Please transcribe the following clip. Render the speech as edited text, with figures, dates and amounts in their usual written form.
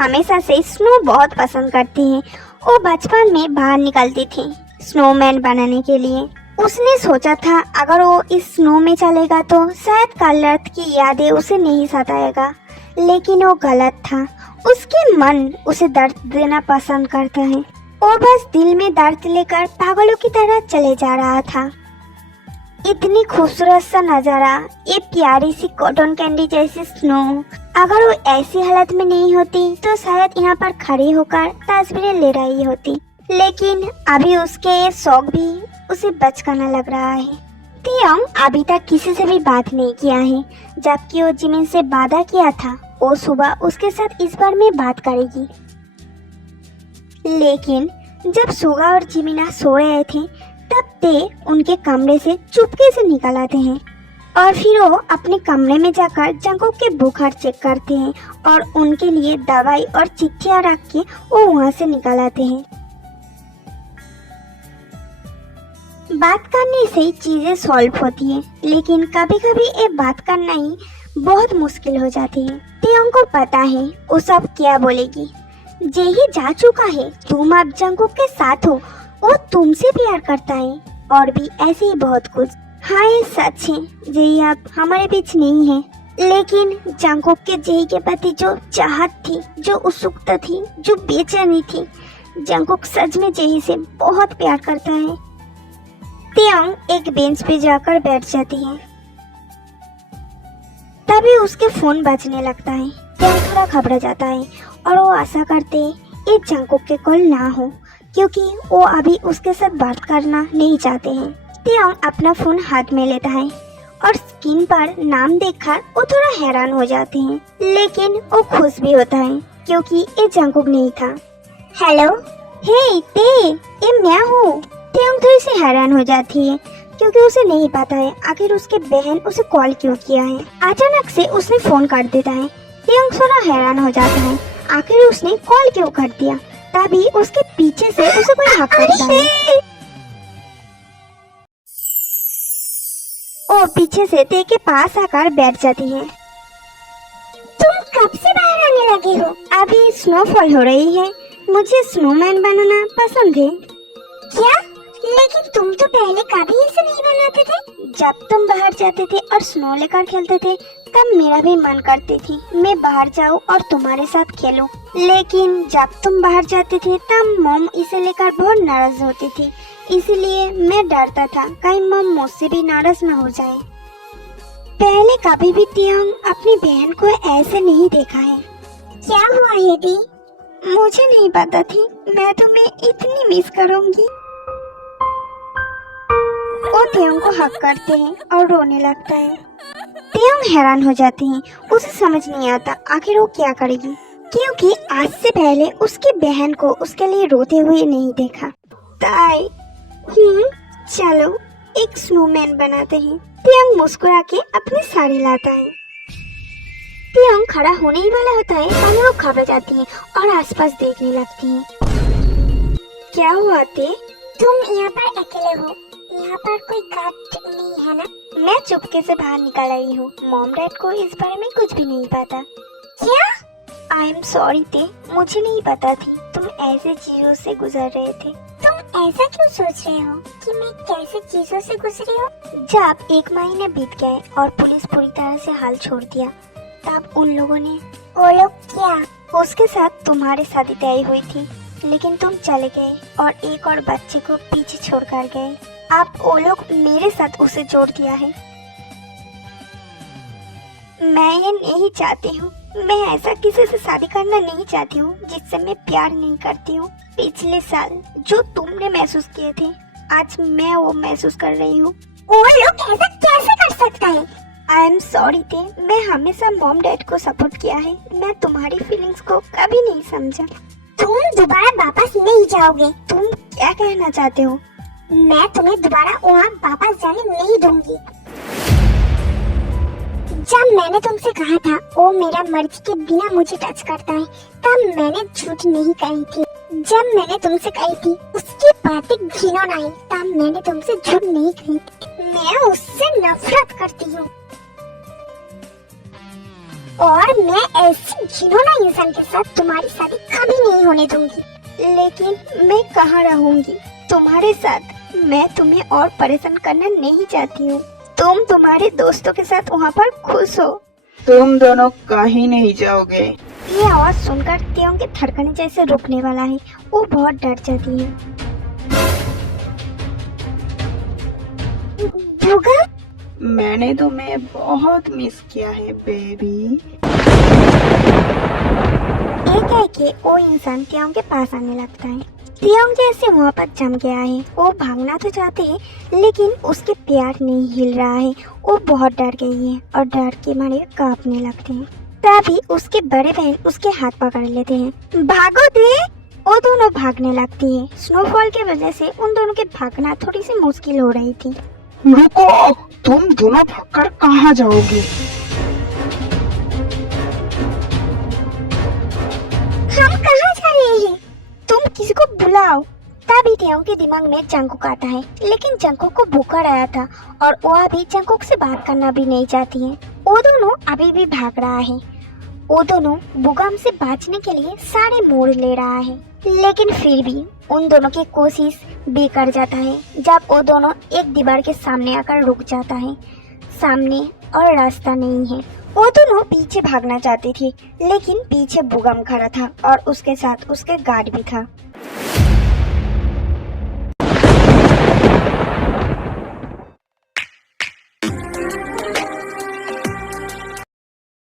हमेशा से स्नो बहुत पसंद करती है। वो बचपन में बाहर निकलती थी स्नोमैन बनाने के लिए। उसने सोचा था अगर वो इस स्नो में चलेगा तो शायद काली रात की यादें उसे नहीं सताएगा, लेकिन वो गलत था। उसके मन उसे दर्द देना पसंद करता है। वो बस दिल में दर्द लेकर पागलों की तरह चले जा रहा था। इतनी खूबसूरत सा नज़ारा, ये प्यारी सी कॉटन कैंडी जैसी स्नो, अगर वो ऐसी हालत में नहीं होती तो शायद यहाँ पर खड़ी होकर तस्वीरें ले रही होती। लेकिन अभी उसके ये शौक भी उसे बचकाना लग रहा है। तियोंग अभी तक किसी से भी बात नहीं किया है, जबकि वो जिमिन से वादा किया था वो सुबह उसके साथ इस बारे में बात करेगी। लेकिन जब सुगा और जिमिना सो रहे थे तब ते उनके कमरे से चुपके से निकल आते हैं और फिर वो अपने कमरे में जाकर जंगोक के बुखार चेक करते हैं और उनके लिए दवाई और चिट्ठियां रख के वो वहाँ से निकल आते हैं। बात करने से चीजें सॉल्व होती है, लेकिन कभी कभी ये बात करना ही बहुत मुश्किल हो जाती है। तियोंग को पता है वो सब क्या बोलेगी। जे ही जा चुका है, तुम अब जंगुक के साथ हो, वो तुमसे प्यार करता है और भी ऐसे ही बहुत कुछ। हाँ ये सच है, जेही अब हमारे बीच नहीं है, लेकिन जंगुक के जेही के प्रति जो चाहत थी, जो उत्सुकता थी, जो बेचैनी थी, जंगुक सच में जेही से बहुत प्यार करता है। तियोंग एक बेंच पे जाकर बैठ जाती है। तभी उसके फोन बजने लगता है। तियोंग थोड़ा घबरा जाता है और वो आशा करते ये जंगुक के कॉल ना हो, क्योंकि वो अभी उसके साथ बात करना नहीं चाहते हैं। तियोंग अपना फोन हाथ में लेता है और स्क्रीन पर नाम देखकर वो थोड़ा हैरान हो जाते हैं, लेकिन वो खुश भी होता है क्योंकि ये जंगुक नहीं था। हेलो, हे ते, ये मैं हूँ। तियोंग थोड़ी सी हैरान हो जाती है क्योंकि उसे नहीं पता है आखिर उसके बहन उसे कॉल क्यों किया है। अचानक से उसने फोन कर देता है। तियोंग थोड़ा हैरान हो जाता है, आखिर उसने कॉल क्यों कर दिया। तभी उसके पीछे से उसे कोई हक करता है। वो पीछे से ते के पास आकर बैठ जाती है। तुम कब से बाहर आने लगे हो? अभी स्नोफॉल हो रही है, मुझे स्नोमैन बनाना पसंद है। क्या? लेकिन तुम तो पहले कभी ऐसे नहीं बनाते थे। जब तुम बाहर जाते थे और स्नो लेकर खेलते थे तब मेरा भी मन करती थी मैं बाहर जाऊं और तुम्हारे साथ खेलूं, लेकिन जब तुम बाहर जाते थे तब मॉम इसे लेकर बहुत नाराज होती थी, इसलिए मैं डरता था कहीं मॉम मुझसे भी नाराज न हो जाए। पहले कभी भी तियोंग अपनी बहन को ऐसे नहीं देखा है। क्या हुआ हेदी? मुझे नहीं पता थी, मैं तुम्हें इतनी मिस करूंगी। वो तियोंग को हक करते हैं और रोने लगता है। तियोंग हैरान हो जाती हैं, उसे समझ नहीं आता आखिर वो क्या करेगी, क्योंकि आज से पहले उसकी बहन को उसके लिए रोते हुए नहीं देखा। ताई, चलो एक स्नोमैन बनाते हैं। तियोंग मुस्कुरा के अपनी साड़ी लाता है। तियोंग खड़ा होने ही वाला होता है तभी वो घबरा जाती है और आसपास देखने लगती है। क्या हुआ ते? तुम यहाँ पर अकेले हो? यहाँ पर कोई गार्ड नहीं है ना? मैं चुपके से बाहर निकल आई हूँ, मॉम डैड को इस बारे में कुछ भी नहीं पता। क्या? आई एम सॉरी ते, मुझे नहीं पता थी तुम ऐसे चीजों से गुजर रहे थे। तुम ऐसा क्यों सोच रहे हो कि मैं कैसे चीजों से गुजरी हूँ? जब 1 महीने बीत गए और पुलिस पूरी तरह से हाल छोड़ दिया, तब उन लोगों ने। वो लोग क्या? उसके साथ तुम्हारी शादी तय हुई थी, लेकिन तुम चले गए और एक और बच्चे को पीछे छोड़ कर गए। अब वो लोग मेरे साथ उसे जोड़ दिया है। मैं ये नहीं चाहती हूँ, मैं ऐसा किसी से शादी करना नहीं चाहती हूँ जिससे मैं प्यार नहीं करती हूँ। पिछले साल जो तुमने महसूस किए थे, आज मैं वो महसूस कर रही हूँ। वो लोग ऐसा कैसे कर सकता है? आई एम सॉरी थे, मैं हमेशा मॉम डैड को सपोर्ट किया है, मैं तुम्हारी फीलिंग्स को कभी नहीं समझा। तुम दोबारा वापस नहीं जाओगे। तुम क्या कहना चाहते हो? मैं तुम्हें दोबारा वहाँ वापस जाने नहीं दूंगी। जब मैंने तुमसे कहा था वो मेरा मर्जी के बिना मुझे टच करता है, तब मैंने झूठ नहीं कही थी। जब मैंने तुमसे कही थी उसकी बातें घिनौनी आई, तब मैंने तुमसे झूठ नहीं कही थी। मैं उससे नफरत करती हूँ। और मैं ऐसे घिनौना इंसान के साथ तुम्हारी शादी कभी नहीं होने दूंगी। लेकिन मैं कहाँ रहूंगी तुम्हारे साथ? मैं तुम्हें और परेशान करना नहीं चाहती हूँ। तुम तुम्हारे दोस्तों के साथ वहाँ पर खुश हो। तुम दोनों कहीं नहीं जाओगे। ये आवाज सुनकर त्यों के धड़कने जैसे रुकने वाला है। वो बहुत डर जाती है। भूगम, मैंने तुम्हें बहुत मिस किया है बेबी। ये कह के वो इंसान त्यों के पास आने लगता है। त्यों जैसे वहाँ पर जम गया है। वो भागना तो चाहते है लेकिन उसके पैर नहीं हिल रहा है। वो बहुत डर गई है और डर के मारे कांपने लगते हैं। तभी उसके बड़े बहन उसके हाथ पकड़ लेते हैं। भागो दे। वो दोनों भागने लगती है। स्नोफॉल की वजह से उन दोनों के भागना थोड़ी सी मुश्किल हो रही थी। रुको, तुम दोनों भागकर कहाँ जाओगे? हम कहाँ जा रहे हैं? तुम किसी को बुलाओ। तभी त्यों के दिमाग में जंकुक आता है। लेकिन जंकुक को बुखार आया था और वो अभी जंकुक से बात करना भी नहीं चाहती है। वो दोनों अभी भी भाग रहा है। वो दोनों बुगाम से बचने के लिए सारे मोड़ ले रहा है। लेकिन फिर भी उन दोनों की कोशिश बेकार जाता है जब वो दोनों एक दीवार के सामने आकर रुक जाता है। सामने और रास्ता नहीं है। वो दोनों पीछे भागना चाहती थी लेकिन पीछे बुगाम खड़ा था और उसके साथ उसके गार्ड भी था।